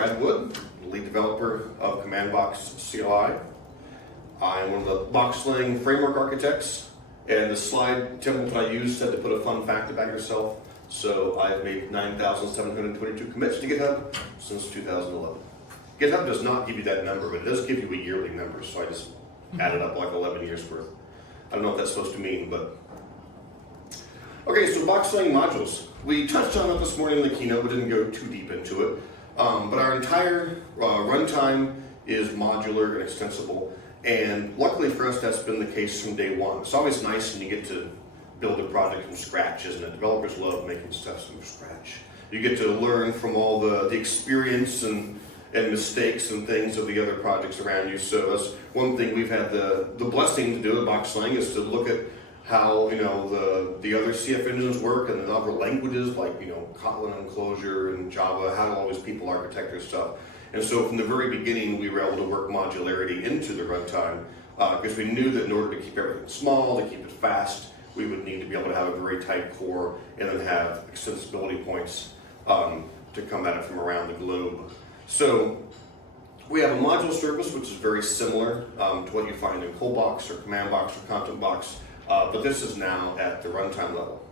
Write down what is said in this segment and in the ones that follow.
Brad Wood, lead developer of CommandBox CLI. I'm one of the BoxLang framework architects, and the slide template that I used said to put a fun fact about yourself. So I've made 9,722 commits to GitHub since 2011. GitHub does not give you that number, but it does give you a yearly number, so I just added up like 11 years worth. I don't know what that's supposed to mean, but... Okay, so BoxLang modules. We touched on it this morning in the keynote, but didn't go too deep into it. But our entire runtime is modular and extensible, and luckily for us, that's been the case from day one. It's always nice when you get to build a project from scratch, isn't it? Developers love making stuff from scratch. You get to learn from all the experience and mistakes and things of the other projects around you. So that's one thing we've had the blessing to do at BoxLang, is to look at how the other CF engines work and the other languages like Kotlin and Clojure and Java, how all these people architect their stuff. And so from the very beginning, we were able to work modularity into the runtime because we knew that in order to keep everything small, to keep it fast, we would need to be able to have a very tight core and then have extensibility points to come at it from around the globe. So we have a module service, which is very similar to what you find in ColdBox or CommandBox or ContentBox, but this is now at the runtime level.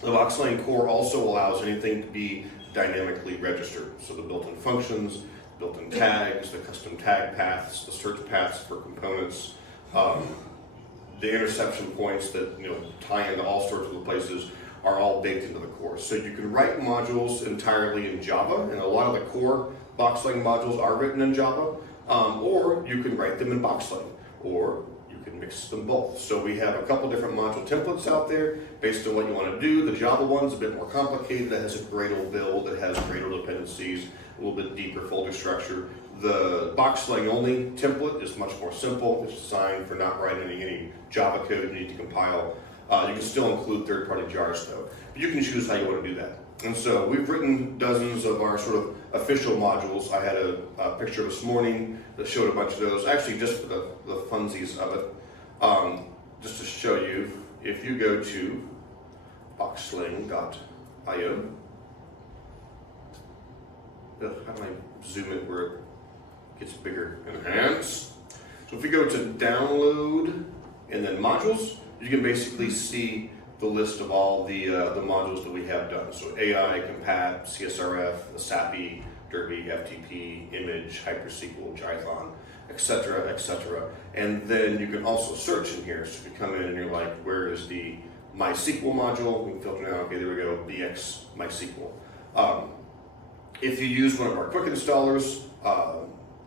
The BoxLang core also allows anything to be dynamically registered. So the built-in functions, built-in tags, the custom tag paths, the search paths for components, the interception points that tie into all sorts of places are all baked into the core. So you can write modules entirely in Java, and a lot of the core BoxLang modules are written in Java, or you can write them in BoxLang, or you can mix them both. So we have a couple different module templates out there based on what you want to do. The Java one's a bit more complicated. That has a Gradle build, that has Gradle dependencies, a little bit deeper folder structure. The BoxLang only template is much more simple. It's designed for not writing any Java code you need to compile. You can still include third-party jars though. But you can choose how you want to do that. And so we've written dozens of our sort of official modules. I had a picture this morning that showed a bunch of those, actually just for the funsies of it. Just to show you, if you go to boxlang.io, how do I zoom it where it gets bigger? Enhance. So if you go to download and then modules, you can basically see the list of all the modules that we have done. So AI, Compat, CSRF, the SAPI, Derby, FTP, Image, HyperSQL, Jython, etc., etc. And then you can also search in here. So if you come in and you're like, where is the MySQL module? We can filter down. Okay, there we go. BX MySQL. If you use one of our quick installers,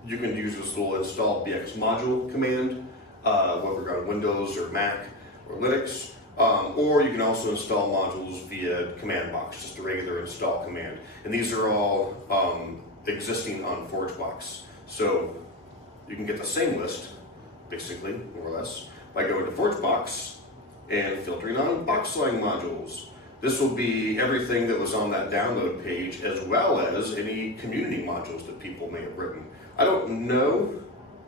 you can use this little install BX module command, whether you're on Windows or Mac or Linux, or you can also install modules via CommandBox, just a regular install command. And these are all existing on ForgeBox. So you can get the same list, basically, more or less, by going to ForgeBox and filtering on BoxLang modules. This will be everything that was on that download page, as well as any community modules that people may have written. I don't know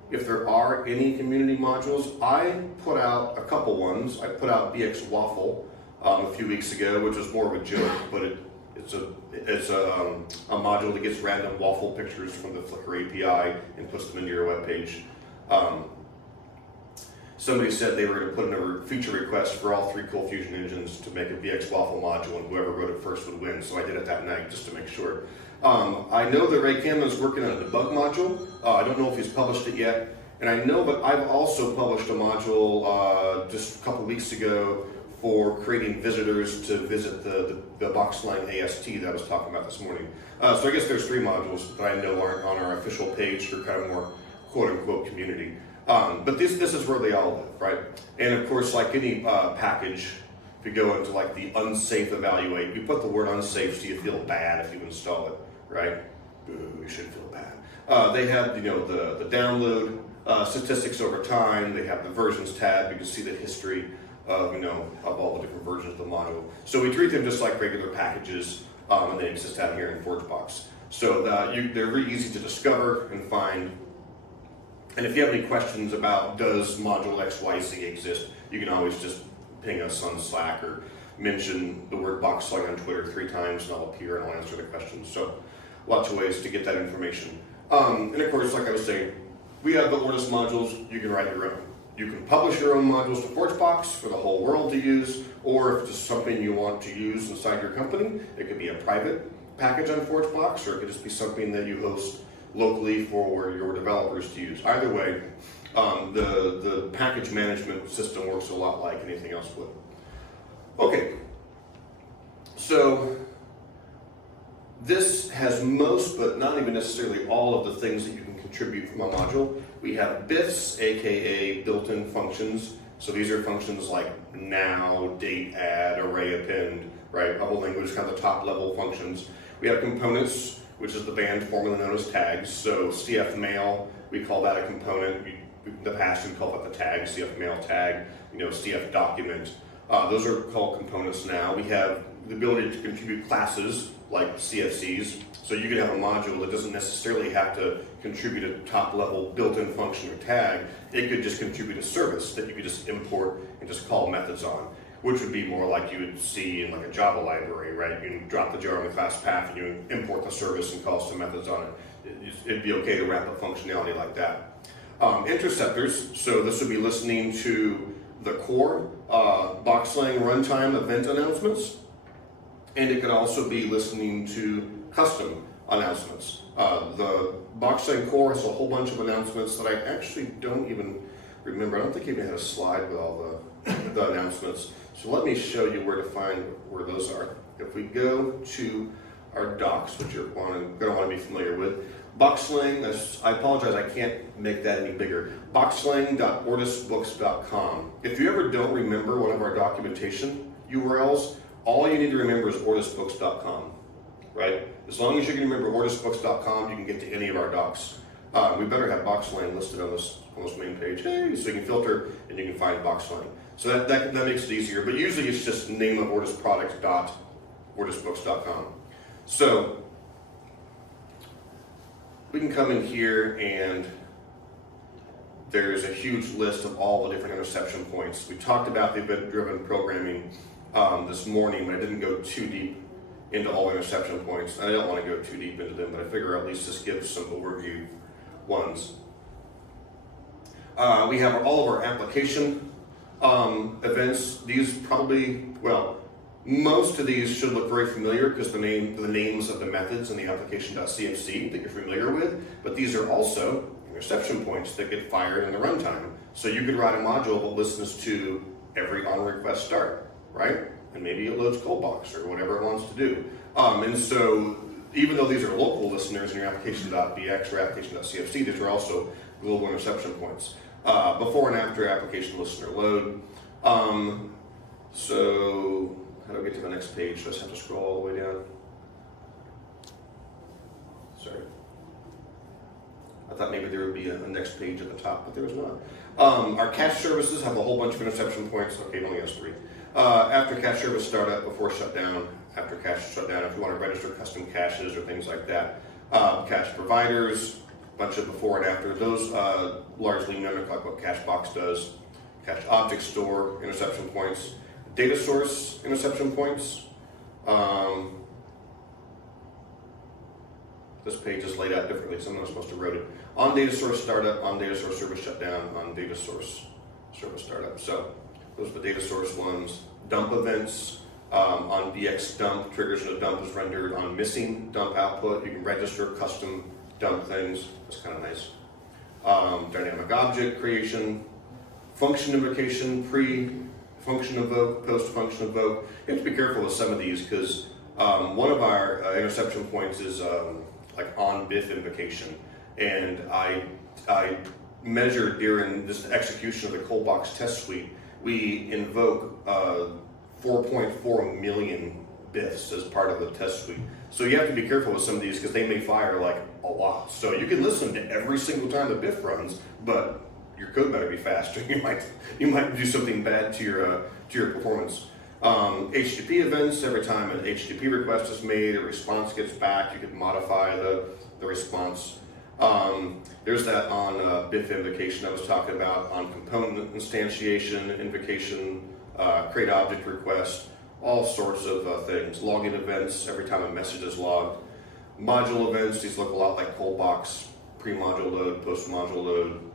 if there are any community modules. I put out a couple ones. I put out BX Waffle a few weeks ago, which was more of a joke, but it's a module that gets random waffle pictures from the Flickr API and puts them into your web page. Somebody said they were going to put in a feature request for all 3 Cold Fusion engines to make a BX Waffle module, and whoever wrote it first would win. So I did it that night just to make sure. I know that Ray Cannon is working on a debug module. I don't know if he's published it yet. And I know that I've also published a module just a couple weeks ago for creating visitors to visit the BoxLang AST that I was talking about this morning. So I guess there's 3 modules that I know aren't on our official page for kind of more quote-unquote community. But this is where they all live, right? And of course, like any package, if you go into like the unsafe evaluate, you put the word unsafe so you feel bad if you install it, right? Ooh, you should feel bad. They have the download statistics over time. They have the versions tab. You can see the history of of all the different versions of the module. So we treat them just like regular packages, and they exist out here in ForgeBox. So they're very easy to discover and find. And if you have any questions about does module XYZ exist, you can always just ping us on Slack or mention the word BoxLang on Twitter 3 times and I'll appear and I'll answer the questions. So lots of ways to get that information. And of course, like I was saying, we have the Ortus modules. You can write your own. You can publish your own modules to ForgeBox for the whole world to use, or if it's just something you want to use inside your company, it could be a private package on ForgeBox, or it could just be something that you host locally for your developers to use. Either way, the package management system works a lot like anything else would. Okay, so this has most, but not even necessarily all of the things that you can contribute from a module. We have BIFs, aka built-in functions. So these are functions like now, date, add, array append, right? Bubble language, kind of the top level functions. We have components, which is the band formerly known as tags. So CFMail, we call that a component. In the past, we call that the tag, CFMail tag, CF document. Those are called components now. We have the ability to contribute classes like CFCs. So you could have a module that doesn't necessarily have to contribute a top level built-in function or tag. It could just contribute a service that you could just import and just call methods on, which would be more like you would see in like a Java library, right? You drop the jar on the class path and you import the service and call some methods on it. It'd be okay to wrap up functionality like that. Interceptors, so this would be listening to the core BoxLang runtime event announcements, and it could also be listening to custom announcements. The BoxLang core has a whole bunch of announcements that I actually don't even remember. I don't think it even had a slide with all the announcements. So let me show you where to find where those are. If we go to our docs, which you're going to want to be familiar with, BoxLang, I apologize, I can't make that any bigger. BoxLang.ortusbooks.com. If you ever don't remember one of our documentation URLs, all you need to remember is ortusbooks.com, right? As long as you can remember ortusbooks.com, you can get to any of our docs. We better have BoxLang listed on this main page, hey, so you can filter and you can find BoxLang. So that makes it easier, but usually it's just name of ortusproduct.ortusbooks.com. So we can come in here and there's a huge list of all the different interception points. We talked about the event-driven programming this morning, but I didn't go too deep into all interception points. I don't want to go too deep into them, but I figure at least this gives some overview ones. We have all of our application events. These probably, well, most of these should look very familiar because the names of the methods in the application.cfc that you're familiar with, but these are also interception points that get fired in the runtime. So you could write a module that listens to every on request start, right? And maybe it loads ColdBox or whatever it wants to do. And so even though these are local listeners in your application.bx or application.cfc, these are also global interception points. Before and after application listener load. So how do I get to the next page? Do I just have to scroll all the way down? Sorry. I thought maybe there would be a next page at the top, but there was not. Our cache services have a whole bunch of interception points. Okay, it only has 3. After cache service startup, before shutdown, after cache shutdown, if you want to register custom caches or things like that. Cache providers, a bunch of before and after. Those largely mimic like what CacheBox does. Cache object store, interception points. Data source, interception points. This page is laid out differently. Someone was supposed to wrote it. On data source startup, on data source service shutdown, on data source service startup. So those are the data source ones. Dump events, on BX dump, triggers when a dump is rendered. On missing dump output, you can register custom dump things. That's kind of nice. Dynamic object creation, function invocation, pre-function invoke, post-function invoke. You have to be careful with some of these because one of our interception points is like on BIF invocation. And I measured during this execution of the ColdBox test suite, we invoke 4.4 million BIFs as part of the test suite. So you have to be careful with some of these because they may fire like a lot. So you can listen to every single time the BIF runs, but your code better be faster. You might do something bad to your performance. HTTP events, every time an HTTP request is made, a response gets back, you can modify the response. There's that on BIF invocation I was talking about, on component instantiation, invocation, create object request, all sorts of things. Login events, every time a message is logged. Module events, these look a lot like ColdBox, pre-module load, post-module load,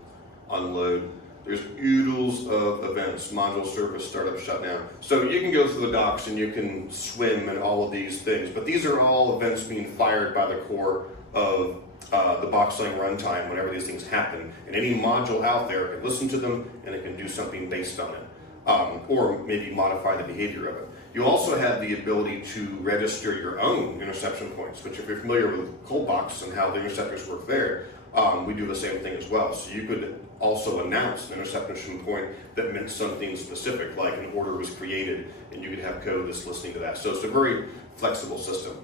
unload. There's oodles of events, module service, startup, shutdown. So you can go through the docs and you can swim in all of these things, but these are all events being fired by the core of the BoxLang runtime whenever these things happen. And any module out there can listen to them and it can do something based on it, or maybe modify the behavior of it. You also have the ability to register your own interception points, which if you're familiar with ColdBox and how the interceptors work there, we do the same thing as well. So you could also announce an interception point that meant something specific, like an order was created, and you could have code that's listening to that. So it's a very flexible system.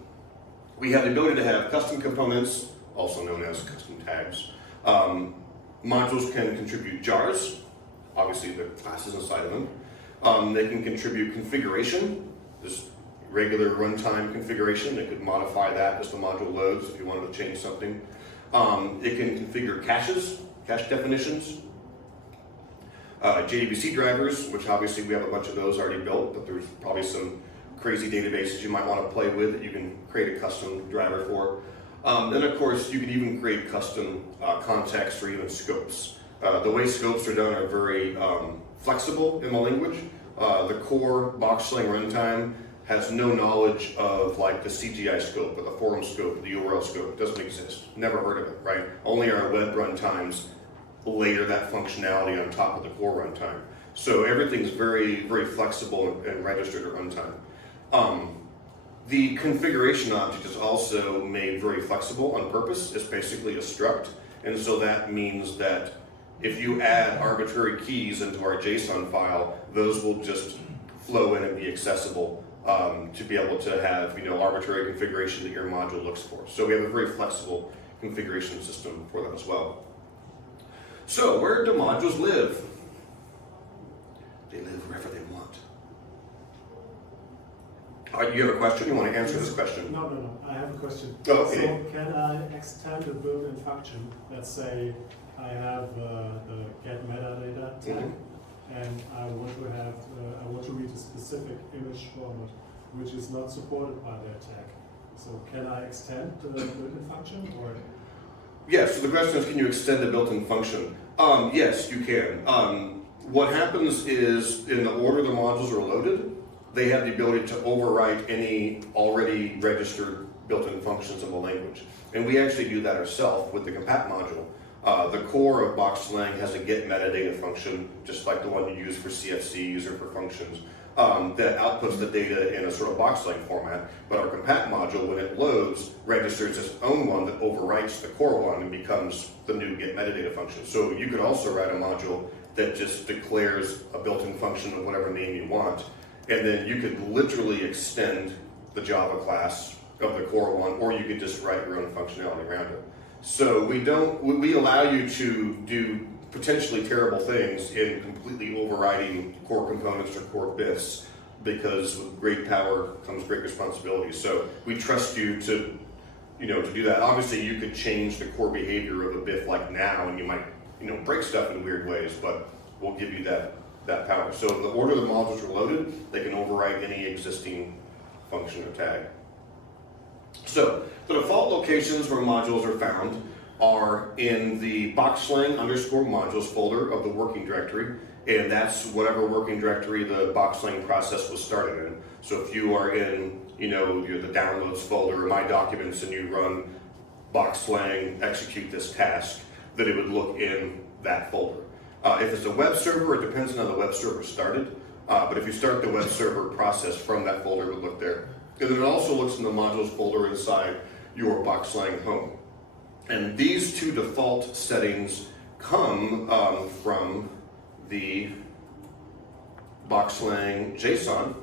We have the ability to have custom components, also known as custom tags. Modules can contribute jars, obviously the classes inside of them. They can contribute configuration, just regular runtime configuration. They could modify that as the module loads if you wanted to change something. It can configure caches, cache definitions, JDBC drivers, which obviously we have a bunch of those already built, but there's probably some crazy databases you might want to play with that you can create a custom driver for. Then of course you can even create custom contexts or even scopes. The way scopes are done are very flexible in the language. The core BoxLang runtime has no knowledge of like the CGI scope or the forum scope or the URL scope. It doesn't exist. Never heard of it, right? Only our web runtimes layer that functionality on top of the core runtime. So everything's very, very flexible and registered at runtime. The configuration object is also made very flexible on purpose. It's basically a struct. And so that means that if you add arbitrary keys into our JSON file, those will just flow in and be accessible to be able to have arbitrary configuration that your module looks for. So we have a very flexible configuration system for that as well. So where do modules live? They live wherever they want. You have a question? You want to answer this question? No. I have a question. Oh, okay. So can I extend a built-in function? Let's say I have the get metadata tag, and I want to read a specific image format, which is not supported by that tag. So can I extend the built-in function, or? Yes. So the question is, can you extend the built-in function? Yes, you can. What happens is, in the order the modules are loaded, they have the ability to overwrite any already registered built-in functions in the language. And we actually do that ourselves with the compat module. The core of BoxLang has a get metadata function, just like the one you use for CFCs or for functions, that outputs the data in a sort of BoxLang format. But our compat module, when it loads, registers its own one that overwrites the core one and becomes the new get metadata function. So you could also write a module that just declares a built-in function of whatever name you want. And then you could literally extend the Java class of the core one, or you could just write your own functionality around it. So we allow you to do potentially terrible things in completely overriding core components or core BIFs, because with great power comes great responsibility. So we trust you to do that. Obviously you could change the core behavior of a BIF like now, and you might break stuff in weird ways, but we'll give you that power. So in the order the modules are loaded, they can overwrite any existing function or tag. So the default locations where modules are found are in the BoxLang_modules folder of the working directory, and that's whatever working directory the BoxLang process was started in. So if you are in the downloads folder or my documents and you run BoxLang execute this task, then it would look in that folder. If it's a web server, it depends on how the web server started. But if you start the web server process from that folder, it would look there. And then it also looks in the modules folder inside your BoxLang home. And these two default settings come from the BoxLang JSON,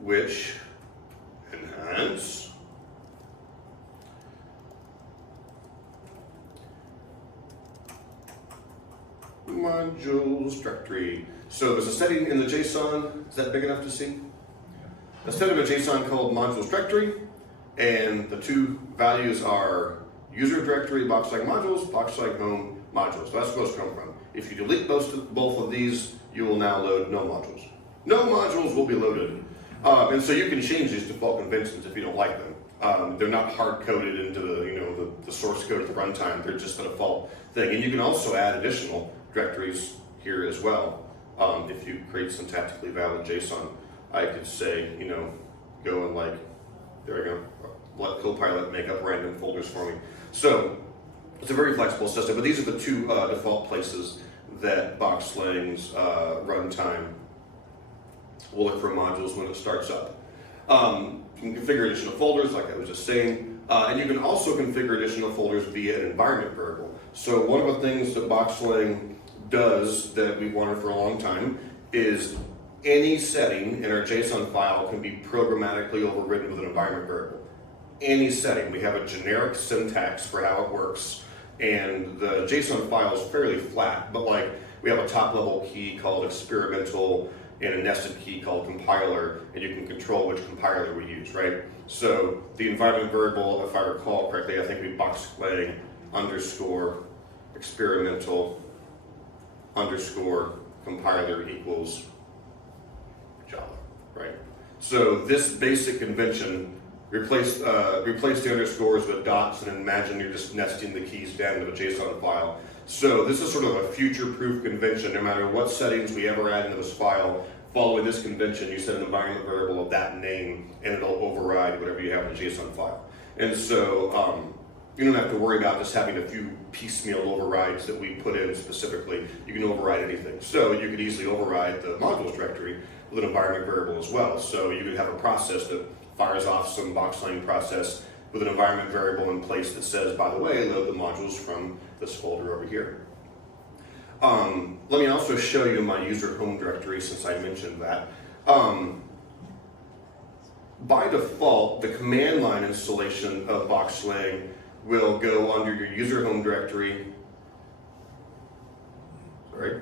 which enhance modules directory. So there's a setting in the JSON. Is that big enough to see? A setting in the JSON called modules directory, and the two values are user directory BoxLang modules, BoxLang home modules. So that's where it's come from. If you delete both of these, you will now load no modules. No modules will be loaded. And so you can change these default conventions if you don't like them. They're not hard-coded into the source code at the runtime. They're just a default thing. And you can also add additional directories here as well. If you create syntactically valid JSON, I could say, go and there I go, let Copilot make up random folders for me. So it's a very flexible system, but these are the two default places that BoxLang's runtime will look for modules when it starts up. You can configure additional folders, like I was just saying, and you can also configure additional folders via an environment variable. So one of the things that BoxLang does that we've wanted for a long time is any setting in our JSON file can be programmatically overridden with an environment variable. Any setting. We have a generic syntax for how it works, and the JSON file is fairly flat, but we have a top-level key called experimental and a nested key called compiler, and you can control which compiler we use, right? So the environment variable, if I recall correctly, I think we BoxLang underscore experimental underscore compiler equals Java, right? So this basic convention, replace the underscores with dots, and imagine you're just nesting the keys down into a JSON file. So this is sort of a future-proof convention. No matter what settings we ever add into this file, following this convention, you set an environment variable of that name, and it'll override whatever you have in the JSON file. And so you don't have to worry about just having a few piecemeal overrides that we put in specifically. You can override anything. So you could easily override the modules directory with an environment variable as well. So you could have a process that fires off some BoxLang process with an environment variable in place that says, by the way, load the modules from this folder over here. Let me also show you my user home directory since I mentioned that. By default, the command line installation of BoxLang will go under your user home directory. Sorry.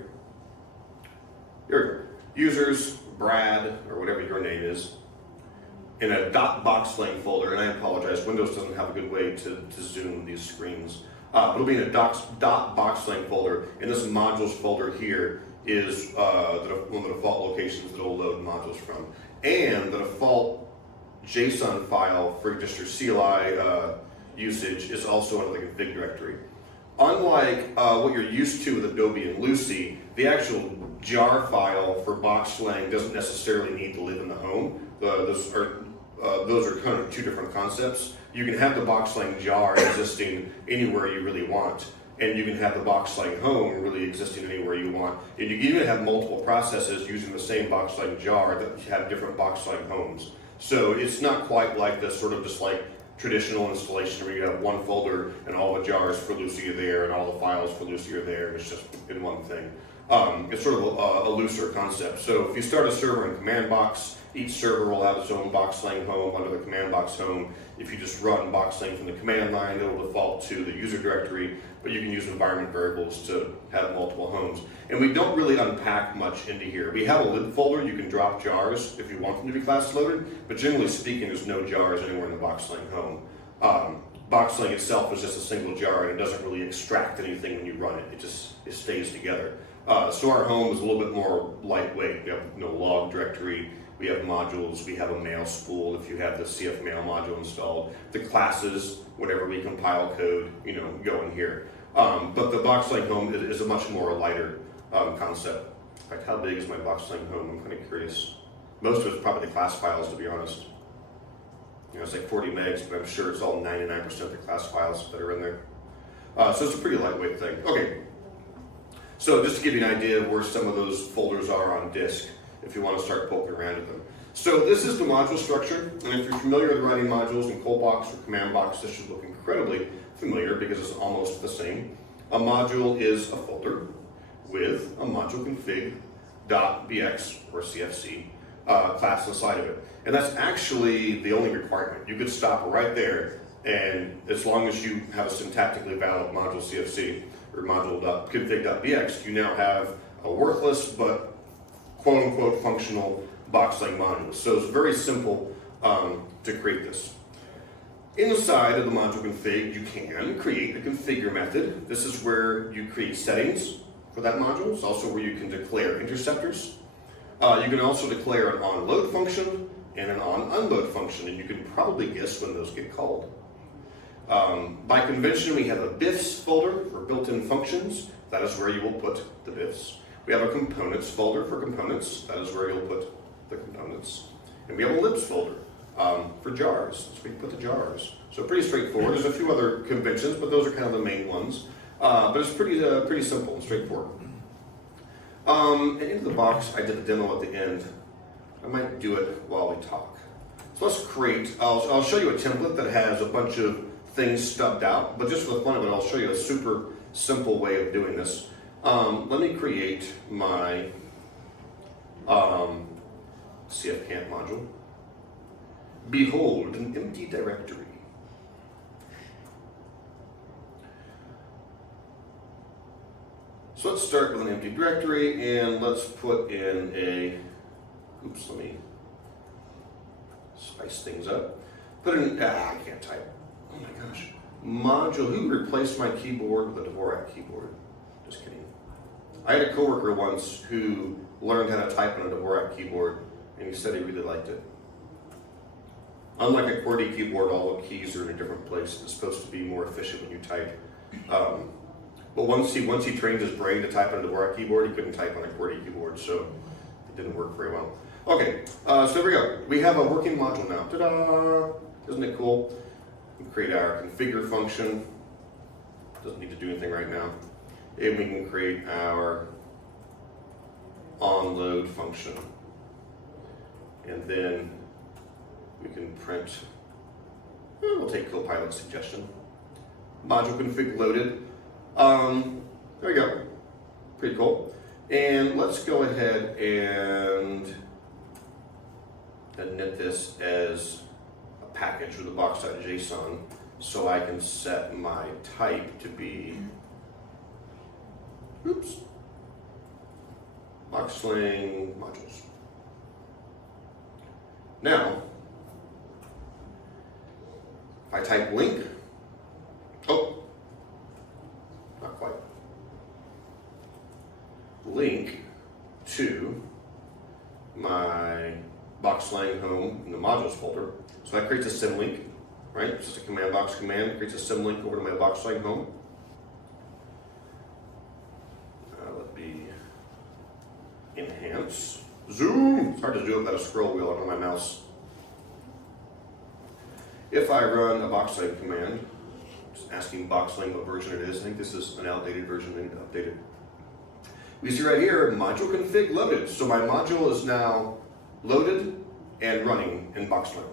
Here we go. Users, Brad, or whatever your name is, in a .boxlang folder, and I apologize, Windows doesn't have a good way to zoom these screens. It'll be in a .boxlang folder, and this modules folder here is one of the default locations that it'll load modules from. And the default JSON file for just your CLI usage is also under the config directory. Unlike what you're used to with Adobe and Lucy, the actual jar file for BoxLang doesn't necessarily need to live in the home. Those are kind of two different concepts. You can have the BoxLang jar existing anywhere you really want, and you can have the BoxLang home really existing anywhere you want. And you can even have multiple processes using the same BoxLang jar that have different BoxLang homes. So it's not quite like this sort of just like traditional installation where you have one folder and all the jars for Lucy are there and all the files for Lucy are there, and it's just in one thing. It's sort of a looser concept. So if you start a server in command box, each server will have its own BoxLang home under the command box home. If you just run BoxLang from the command line, it will default to the user directory, but you can use environment variables to have multiple homes. And we don't really unpack much into here. We have a lib folder. You can drop jars if you want them to be class loaded, but generally speaking, there's no jars anywhere in the BoxLang home. BoxLang itself is just a single jar, and it doesn't really extract anything when you run it. It stays together. So our home is a little bit more lightweight. We have no log directory. We have modules, we have a mail spool if you have the CFML module installed. The classes, whenever we compile code, go in here. But the BoxLang home is a much more lighter concept. In fact, how big is my BoxLang home? I'm kind of curious. Most of it's probably the class files, to be honest. It's like 40 megs, but I'm sure it's all 99% of the class files that are in there. So it's a pretty lightweight thing. Okay, so just to give you an idea of where some of those folders are on disk, if you want to start poking around at them. So this is the module structure, and if you're familiar with writing modules in ColdBox or command box, this should look incredibly familiar because it's almost the same. A module is a folder with a module config.bx or CFC class inside of it. And that's actually the only requirement. You could stop right there, and as long as you have a syntactically valid module CFC or module.config.bx, you now have a worthless but quote-unquote functional BoxLang module. So it's very simple to create this. Inside of the module config, you can create a configure method. This is where you create settings for that module. It's also where you can declare interceptors. You can also declare an onload function and an on-unload function, and you can probably guess when those get called. By convention, we have a BIFs folder for built-in functions. That is where you will put the BIFs. We have a components folder for components. That is where you'll put the components. And we have a libs folder for jars. That's where you put the jars. So pretty straightforward. There's a few other conventions, but those are kind of the main ones. But it's pretty simple and straightforward. And into the box, I did a demo at the end. I might do it while we talk. So let's create, I'll show you a template that has a bunch of things stubbed out, but just for the fun of it, I'll show you a super simple way of doing this. Let me create my CFCamp module. Behold, an empty directory. So let's start with an empty directory, and let's put in a, oops, let me spice things up. Put in, I can't type. Oh my gosh. Module, who replaced my keyboard with a Dvorak keyboard? Just kidding. I had a coworker once who learned how to type on a Dvorak keyboard, and he said he really liked it. Unlike a QWERTY keyboard, all the keys are in a different place. It's supposed to be more efficient when you type. But once he trained his brain to type on a Dvorak keyboard, he couldn't type on a QWERTY keyboard, so it didn't work very well. Okay, so there we go. We have a working module now. Ta-da! Isn't it cool? We create our configure function. Doesn't need to do anything right now. And we can create our onload function. And then we can print, we'll take Copilot's suggestion. Module config loaded. There we go. Pretty cool. And let's go ahead and knit this as a package with a box.json so I can set my type to be, oops, BoxLang modules. Now, if I type link, oh, not quite, link to my BoxLang home in the modules folder. So that creates a symlink, right? It's just a command box command, creates a symlink over to my BoxLang home. Let me enhance, zoom. It's hard to do it without a scroll wheel on my mouse. If I run a BoxLang command, just asking BoxLang what version it is. I think this is an outdated version, I need to update it. We see right here, module config loaded. So my module is now loaded and running in BoxLang.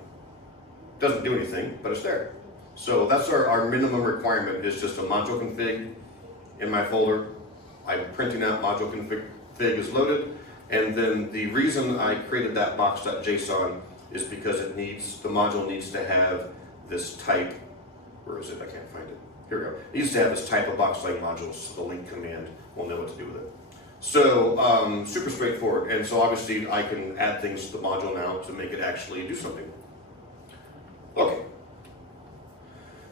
Doesn't do anything, but it's there. So that's our minimum requirement, is just a module config in my folder. I'm printing out module config is loaded, and then the reason I created that box.json is because the module needs to have this type. Where is it? I can't find it. Here we go. It needs to have this type of BoxLang modules, so the link command will know what to do with it. So super straightforward, and so obviously I can add things to the module now to make it actually do something. Okay.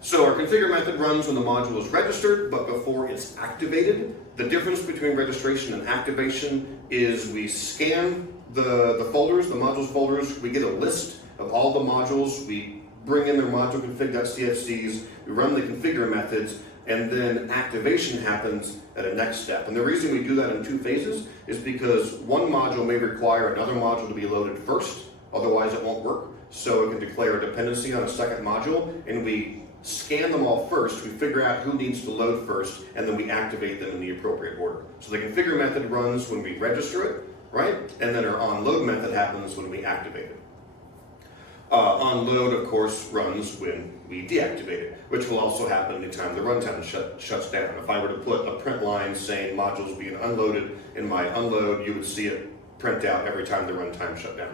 So our configure method runs when the module is registered, but before it's activated. The difference between registration and activation is we scan the folders, the modules folders, we get a list of all the modules, we bring in their module config.cfcs, we run the configure methods, and then activation happens at a next step. And the reason we do that in two phases is because one module may require another module to be loaded first, otherwise it won't work. So it can declare a dependency on a second module, and we scan them all first, we figure out who needs to load first, and then we activate them in the appropriate order. So the configure method runs when we register it, right? And then our onload method happens when we activate it. Onload, of course, runs when we deactivate it, which will also happen anytime the runtime shuts down. If I were to put a print line saying modules being unloaded in my unload, you would see it print out every time the runtime shut down.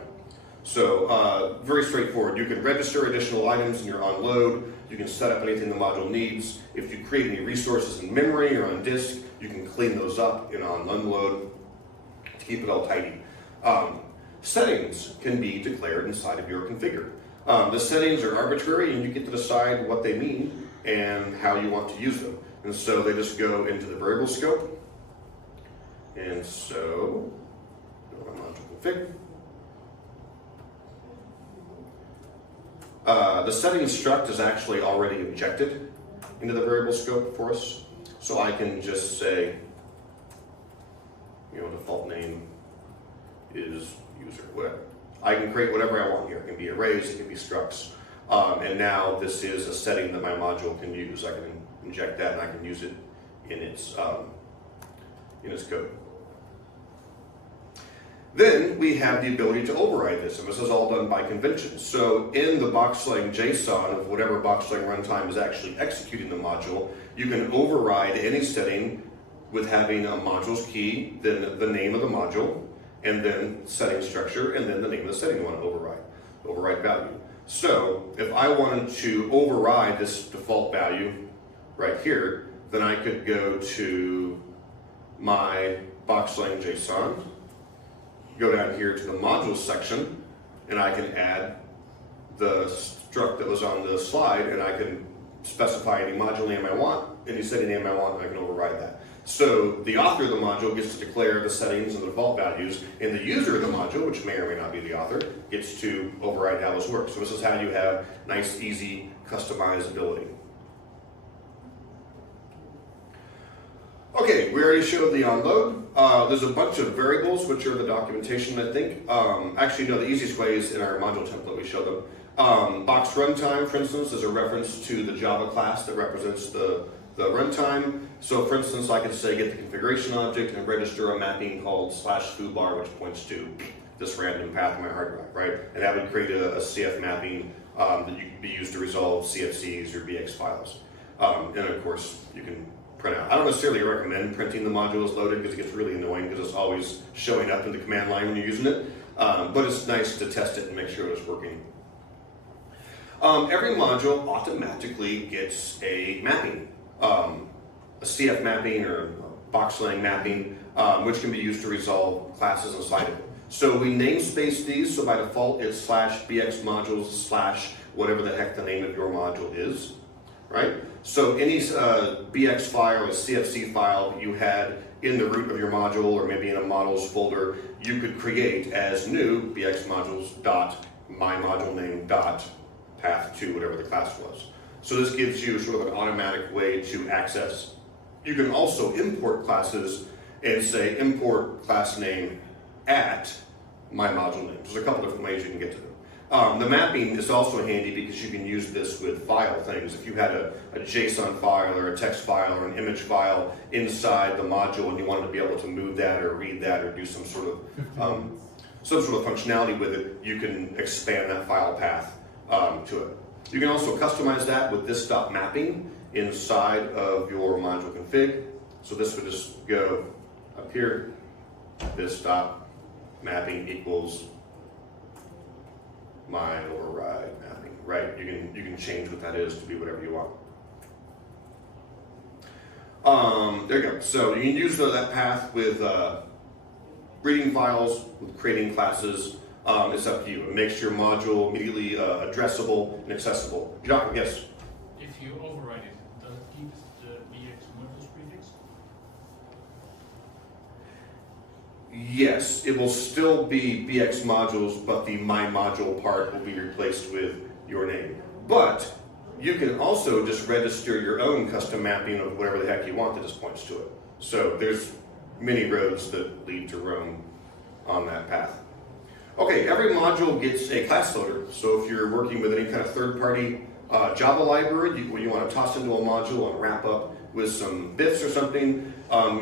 So very straightforward. You can register additional items in your onload. You can set up anything the module needs. If you create any resources in memory or on disk, you can clean those up in onload to keep it all tidy. Settings can be declared inside of your configure. The settings are arbitrary, and you get to decide what they mean and how you want to use them. And so they just go into the variable scope. And so, go to module config. The settings struct is actually already injected into the variable scope for us. So I can just say, default name is user, whatever. I can create whatever I want here. It can be arrays, it can be structs. And now this is a setting that my module can use. I can inject that and I can use it in its code. Then we have the ability to override this, and this is all done by convention. So in the BoxLang JSON of whatever BoxLang runtime is actually executing the module, you can override any setting with having a module's key, then the name of the module, and then setting structure, and then the name of the setting you want to override value. So if I wanted to override this default value right here, then I could go to my BoxLang JSON, go down here to the modules section, and I can add the struct that was on the slide, and I can specify any module name I want, any setting name I want, and I can override that. So the author of the module gets to declare the settings and the default values, and the user of the module, which may or may not be the author, gets to override how this works. So this is how you have nice, easy customizability. Okay, we already showed the onload. There's a bunch of variables, which are the documentation, I think. Actually, no, the easiest way is in our module template, we show them. Box runtime, for instance, is a reference to the Java class that represents the runtime. So for instance, I could say get the configuration object and register a mapping called /foobar, which points to this random path in my hard drive, right? And that would create a CF mapping that you could be used to resolve CFCs or BX files. And of course, you can print out. I don't necessarily recommend printing the modules loaded because it gets really annoying because it's always showing up in the command line when you're using it. But it's nice to test it and make sure it's working. Every module automatically gets a mapping, a CF mapping or a BoxLang mapping, which can be used to resolve classes inside of it. So we namespace these, so by default it's /bx modules / whatever the heck the name of your module is, right? So any BX file or CFC file that you had in the root of your module or maybe in a models folder, you could create as new BX modules dot my module name dot path to whatever the class was. So this gives you sort of an automatic way to access. You can also import classes and say import class name at my module name. There's a couple different ways you can get to them. The mapping is also handy because you can use this with file things. If you had a JSON file or a text file or an image file inside the module and you wanted to be able to move that or read that or do some sort of functionality with it, you can expand that file path to it. You can also customize that with this .mapping inside of your module config. So this would just go up here, this .mapping equals my override mapping, right? You can change what that is to be whatever you want. There you go. So you can use that path with reading files, with creating classes. It's up to you. It makes your module immediately addressable and accessible. Jacques, yes? If you override it, does it keep the BX modules prefix? Yes, it will still be BX modules, but the my module part will be replaced with your name. But you can also just register your own custom mapping of whatever the heck you want that just points to it. So there's many roads that lead to Rome on that path. Okay, every module gets a class loader. So if you're working with any kind of third-party Java library, when you want to toss into a module and wrap up with some bits or something,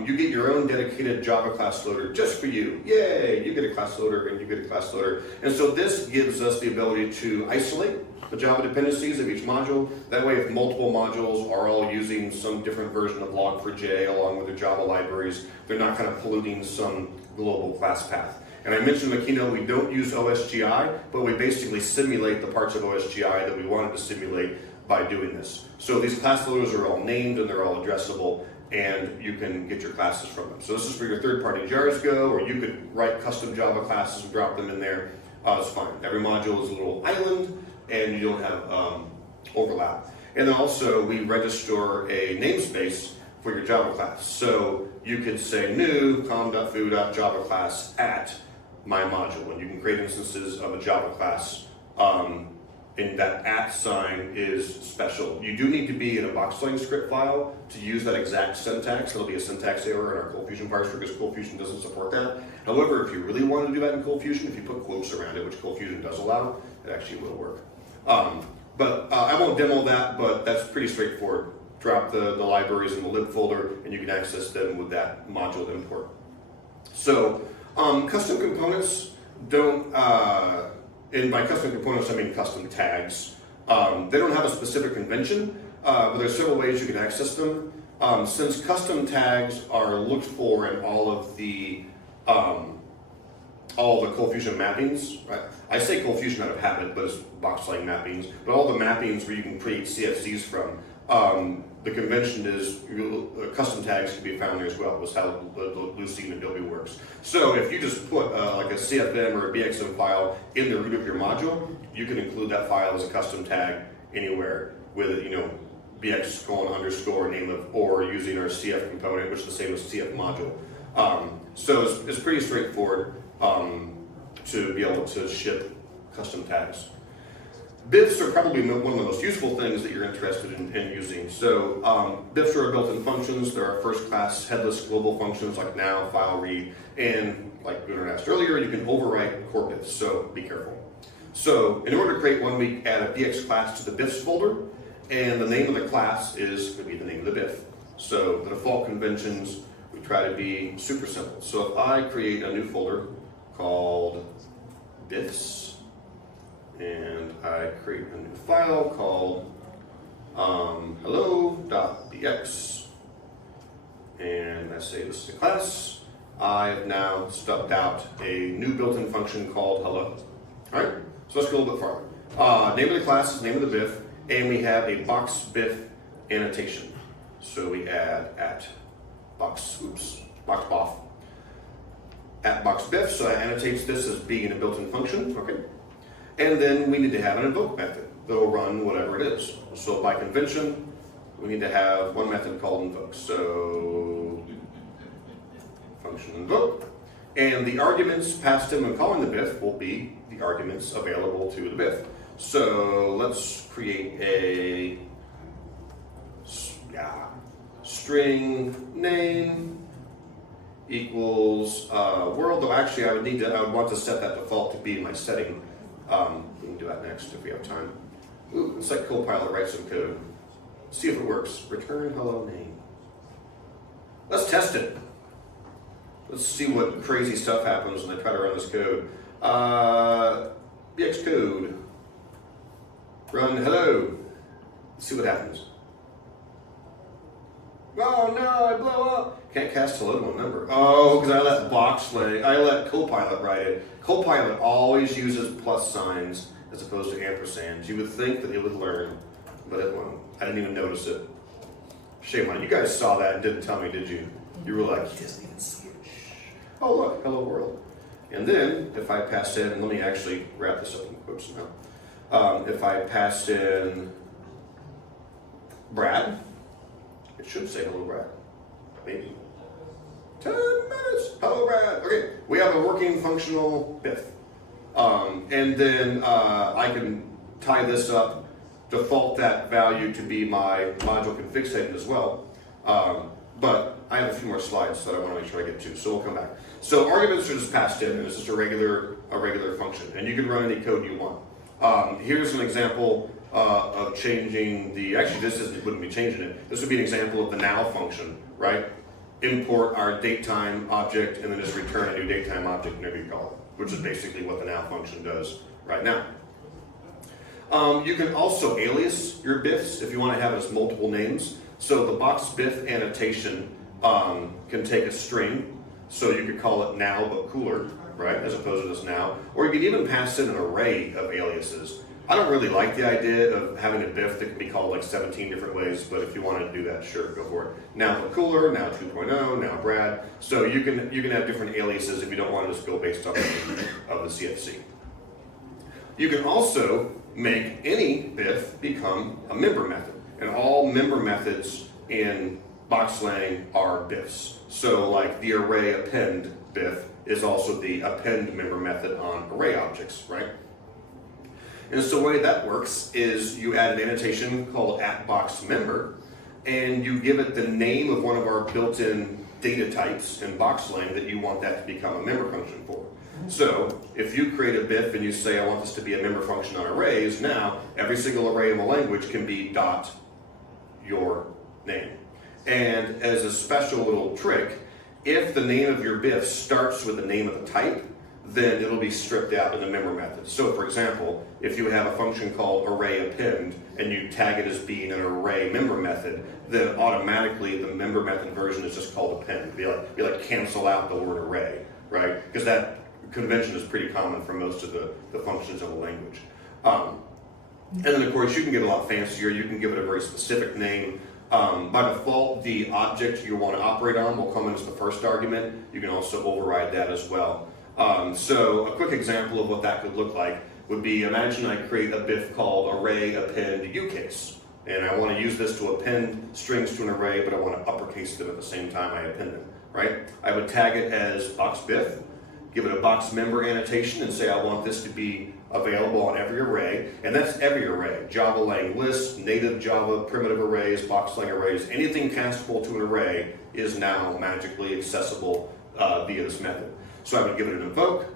you get your own dedicated Java class loader just for you. Yay, you get a class loader and you get a class loader. And so this gives us the ability to isolate the Java dependencies of each module. That way, if multiple modules are all using some different version of log4j along with their Java libraries, they're not kind of polluting some global class path. And I mentioned in the keynote we don't use OSGI, but we basically simulate the parts of OSGI that we wanted to simulate by doing this. So these class loaders are all named and they're all addressable, and you can get your classes from them. So this is for your third-party jars go, or you could write custom Java classes and drop them in there. It's fine. Every module is a little island, and you don't have overlap. And then also we register a namespace for your Java class. So you could say new com.foo.java class at my module, and you can create instances of a Java class and that @ sign is special. You do need to be in a BoxLang script file to use that exact syntax. There'll be a syntax error in our ColdFusion parser because ColdFusion doesn't support that. However, if you really want to do that in ColdFusion, if you put quotes around it, which ColdFusion does allow, it actually will work. I won't demo that, but that's pretty straightforward. Drop the libraries in the lib folder, and you can access them with that module import. So, custom components don't, and by custom components I mean custom tags. They don't have a specific convention, but there's several ways you can access them. Since custom tags are looked for in all of the ColdFusion mappings, right? I say ColdFusion out of habit, but it's BoxLang mappings. But all the mappings where you can create CFCs from, the convention is custom tags can be found there as well. That's how the Lucene and Adobe works. So if you just put like a CFM or a BXM file in the root of your module, you can include that file as a custom tag anywhere with bx:_ name of, or using our CF component, which is the same as CF module. So it's pretty straightforward to be able to ship custom tags. BIFs are probably one of the most useful things that you're interested in using. So BIFs are built-in functions. There are first-class headless global functions like now, file, read, and like Gunnar asked earlier, you can overwrite core BIFs, so be careful. So in order to create one, we add a BX class to the BIFs folder, and the name of the class is going to be the name of the BIF. So the default conventions, we try to be super simple. So if I create a new folder called BIFs, and I create a new file called hello.bx, and I say this is a class, I have now stubbed out a new built-in function called hello. All right, so let's go a little bit farther. Name of the class is name of the BIF, and we have a box BIF annotation. So we add boxbof at boxBIF, so it annotates this as being a built-in function, okay? And then we need to have an invoke method that'll run whatever it is. So by convention, we need to have one method called invoke. So function invoke, and the arguments passed in when calling the BIF will be the arguments available to the BIF. So let's create a string name equals world. Though actually, I would want to set that default to be my setting. We can do that next if we have time. Ooh, let's let Copilot write some code. See if it works. Return hello name. Let's test it. Let's see what crazy stuff happens when I try to run this code. BX code. Run hello. Let's see what happens. Oh no, I blow up. Can't cast hello to a number. Oh, because I let I let Copilot write it. Copilot always uses plus signs as opposed to ampersands. You would think that it would learn, but it won't. I didn't even notice it. Shame on you. You guys saw that and didn't tell me, did you? You were like, he doesn't even see it. Oh look, hello world. And then if I pass in, let me actually wrap this up in quotes now. If I pass in Brad, it should say hello Brad. Maybe. 10 minutes. Hello Brad. Okay, we have a working functional BIF. And then I can tie this up, default that value to be my module config statement as well. But I have a few more slides that I want to make sure I get to, so we'll come back. So arguments are just passed in, and it's just a regular function, and you can run any code you want. Here's an example of changing the, actually this wouldn't be changing it. This would be an example of the now function, right? Import our datetime object and then just return a new datetime object whenever you call it, which is basically what the now function does right now. You can also alias your BIFs if you want to have it as multiple names. So the box BIF annotation can take a string, so you could call it now but cooler, right, as opposed to this now. Or you can even pass in an array of aliases. I don't really like the idea of having a BIF that can be called like 17 different ways, but if you want to do that, sure, go for it. Now but cooler, now 2.0, now Brad. So you can have different aliases if you don't want to just go based on of the CFC. You can also make any BIF become a member method, and all member methods in BoxLang are BIFs. So like the array append BIF is also the append member method on array objects, right? And so the way that works is you add an annotation called @BoxMember, and you give it the name of one of our built-in data types in BoxLang that you want that to become a member function for. So if you create a BIF and you say, I want this to be a member function on arrays, now every single array in the language can be dot your name. And as a special little trick, if the name of your BIF starts with the name of the type, then it'll be stripped out in the member method. So for example, if you have a function called arrayAppend and you tag it as being an array member method, then automatically the member method version is just called append. Be like cancel out the word array, right? Because that convention is pretty common for most of the functions of a language. And then of course you can get a lot fancier. You can give it a very specific name. By default, the object you want to operate on will come in as the first argument. You can also override that as well. So a quick example of what that could look like would be, imagine I create a BIF called arrayAppend ucase, and I want to use this to append strings to an array, but I want to uppercase them at the same time I append them, right? I would tag it as boxBIF, give it a BoxMember annotation, and say I want this to be available on every array, and that's every array. Java Lang lists, native Java, primitive arrays, BoxLang arrays, anything castable to an array is now magically accessible via this method. So I would give it an invoke.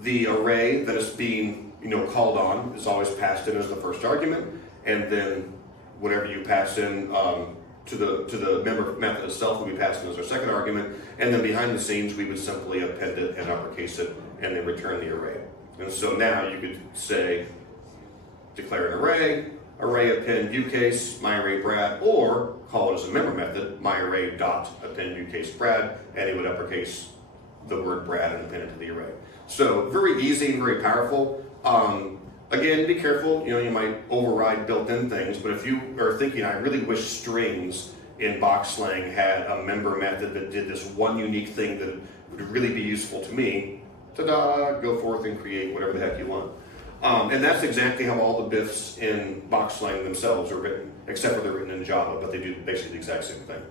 The array that is being called on is always passed in as the first argument, and then whatever you pass in to the member method itself will be passed in as our second argument, and then behind the scenes we would simply append it and uppercase it and then return the array. And so now you could say, declare an array append ucase, myArrayBrad, or call it as a member method, myArray.append ucase Brad, and it would uppercase the word Brad and append it to the array. So very easy and very powerful. Again, be careful, you might override built-in things, but if you are thinking, I really wish strings in BoxLang had a member method that did this one unique thing that would really be useful to me, ta-da, go forth and create whatever the heck you want. And that's exactly how all the BIFs in BoxLang themselves are written, except for they're written in Java, but they do basically the exact same thing.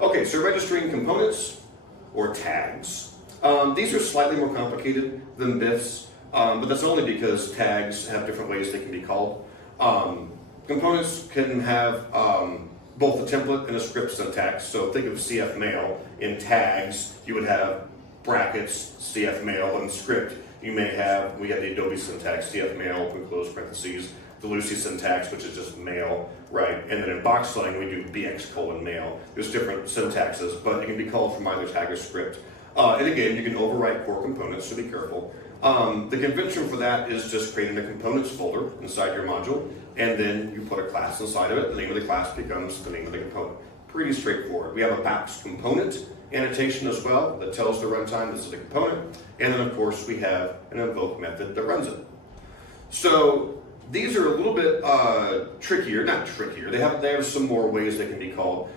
Okay, so registering components or tags. These are slightly more complicated than BIFs, but that's only because tags have different ways they can be called. Components can have both a template and a script syntax. So think of CFMail. In tags, you would have brackets, CFMail, and script. We have the Adobe syntax, CFMail, open close parentheses, the Lucy syntax, which is just mail, right? And then in BoxLang, we do BX:mail. There's different syntaxes, but it can be called from either tag or script. And again, you can overwrite core components, so be careful. The convention for that is just creating a components folder inside your module, and then you put a class inside of it. The name of the class becomes the name of the component. Pretty straightforward. We have a box component annotation as well that tells the runtime this is a component, and then of course we have an invoke method that runs it. So these are a little bit trickier, not trickier, they have some more ways they can be called.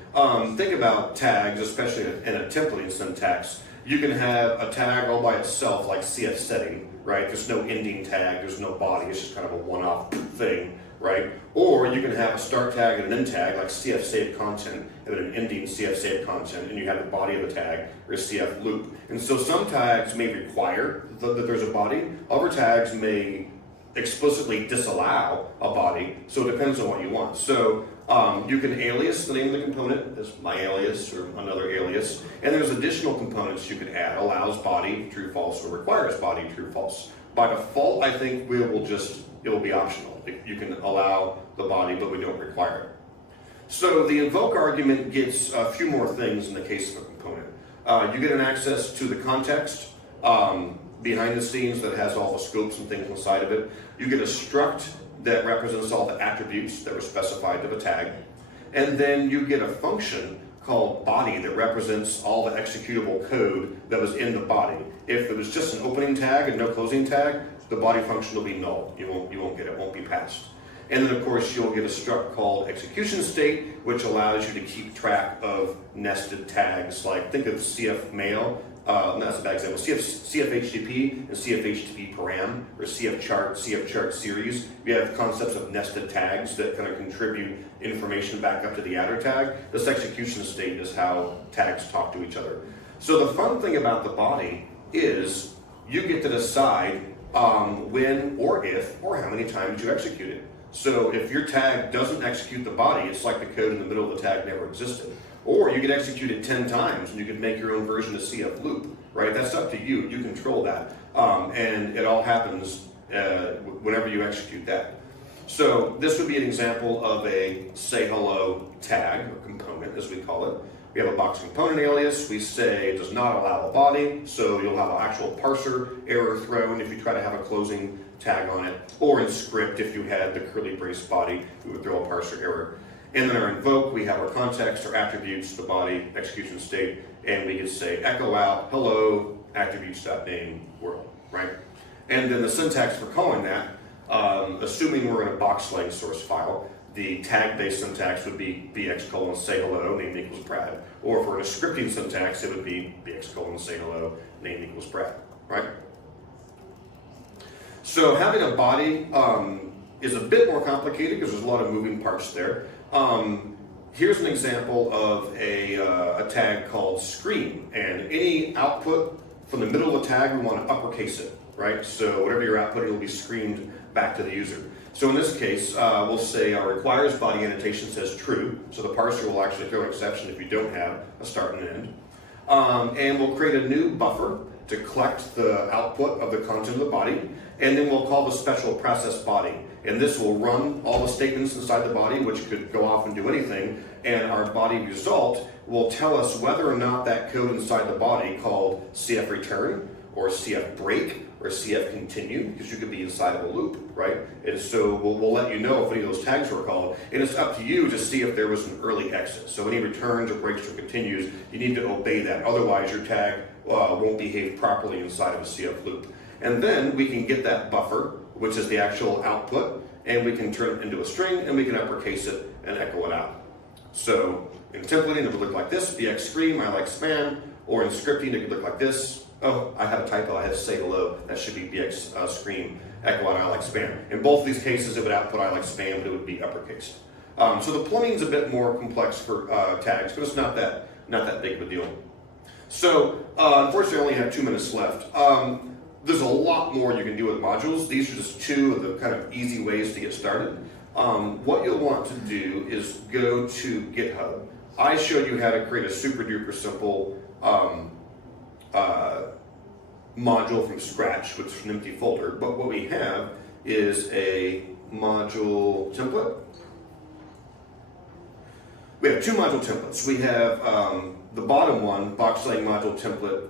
Think about tags, especially in a templating syntax. You can have a tag all by itself like CFSetting, right? There's no ending tag, there's no body, it's just kind of a one-off thing, right? Or you can have a start tag and an end tag like CFSaveContent and then an ending CFSaveContent, and you have the body of a tag or a CFLoop. And so some tags may require that there's a body, other tags may explicitly disallow a body, so it depends on what you want. So you can alias the name of the component as my alias or another alias, and there's additional components you could add, allows body, true, false, or requires body, true, false. By default, I think it will be optional. You can allow the body, but we don't require it. So the invoke argument gets a few more things in the case of a component. You get an access to the context behind the scenes that has all the scopes and things inside of it. You get a struct that represents all the attributes that were specified to the tag. And then you get a function called body that represents all the executable code that was in the body. If it was just an opening tag and no closing tag, the body function will be null. You won't get it, won't be passed. And then of course you'll get a struct called execution state, which allows you to keep track of nested tags. Like think of CFMail, no, that's a bad example, CFHTP and CFHTP param, or CFchart series. We have concepts of nested tags that kind of contribute information back up to the adder tag. This execution state is how tags talk to each other. So the fun thing about the body is you get to decide when or if or how many times you execute it. So if your tag doesn't execute the body, it's like the code in the middle of the tag never existed. Or you could execute it 10 times and you could make your own version of CF loop, right? That's up to you. You control that. And it all happens whenever you execute that. So this would be an example of a say hello tag or component, as we call it. We have a box component alias. We say it does not allow a body, so you'll have an actual parser error thrown if you try to have a closing tag on it. Or in script, if you had the curly brace body, we would throw a parser error. And then our invoke, we have our context, our attributes, the body, execution state, and we can say echo out hello attributes.name world, right? And then the syntax for calling that, assuming we're in a BoxLang source file, the tag-based syntax would be bx colon say hello, name equals Brad. Or if we're in a scripting syntax, it would be bx colon say hello, name equals Brad, right? So having a body is a bit more complicated because there's a lot of moving parts there. Here's an example of a tag called screen, and any output from the middle of the tag, we want to uppercase it, right? So whatever you're outputting will be screamed back to the user. So in this case, we'll say our requires body annotation says true, so the parser will actually throw an exception if you don't have a start and end. And we'll create a new buffer to collect the output of the content of the body, and then we'll call the special process body. And this will run all the statements inside the body, which could go off and do anything, and our body result will tell us whether or not that code inside the body called CF return, or CF break, or CF continue, because you could be inside of a loop, right? And so we'll let you know if any of those tags were called, and it's up to you to see if there was an early exit. So any returns or breaks or continues, you need to obey that. Otherwise, your tag won't behave properly inside of a CF loop. And then we can get that buffer, which is the actual output, and we can turn it into a string, and we can uppercase it and echo it out. So in templating, it would look like this, bx scream, I like span, or in scripting, it could look like this. Oh, I have a typo, I have say hello, that should be bx scream, echo out I like span. In both of these cases, it would output I like span, but it would be uppercased. So the plumbing's a bit more complex for tags, but it's not that big of a deal. So unfortunately, I only have 2 minutes left. There's a lot more you can do with modules. These are just two of the kind of easy ways to get started. What you'll want to do is go to GitHub. I showed you how to create a super duper simple module from scratch, which is an empty folder. But what we have is a module template. We have 2 module templates. We have the bottom one, BoxLang module template,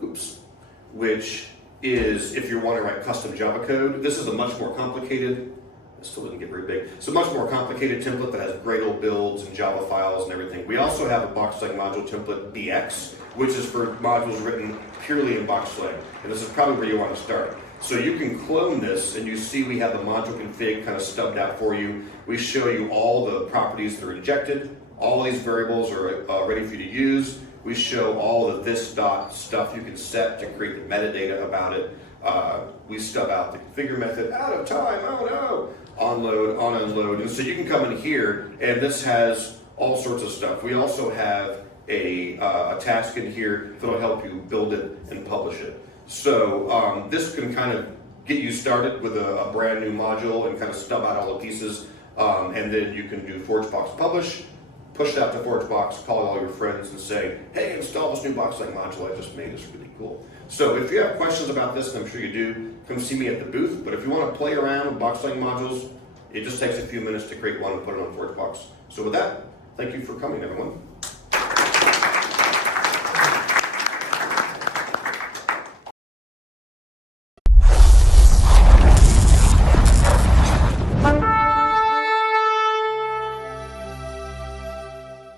which is if you want to write custom Java code. This is a much more complicated, it still didn't get very big. It's a much more complicated template that has Gradle builds and Java files and everything. We also have a BoxLang module template BX, which is for modules written purely in BoxLang. And this is probably where you want to start. So you can clone this, and you see we have the module config kind of stubbed out for you. We show you all the properties that are injected. All these variables are ready for you to use. We show all the this dot stuff you can set to create the metadata about it. We stub out the configure method, out of time, oh no, onload, on unload. And so you can come in here, and this has all sorts of stuff. We also have a task in here that'll help you build it and publish it. So this can kind of get you started with a brand new module and kind of stub out all the pieces. And then you can do ForgeBox publish, push it out to ForgeBox, call all your friends and say, hey, install this new BoxLang module I just made, it's really cool. So if you have questions about this, and I'm sure you do, come see me at the booth. But if you want to play around with BoxLang modules, it just takes a few minutes to create one and put it on ForgeBox. So with that, thank you for coming, everyone.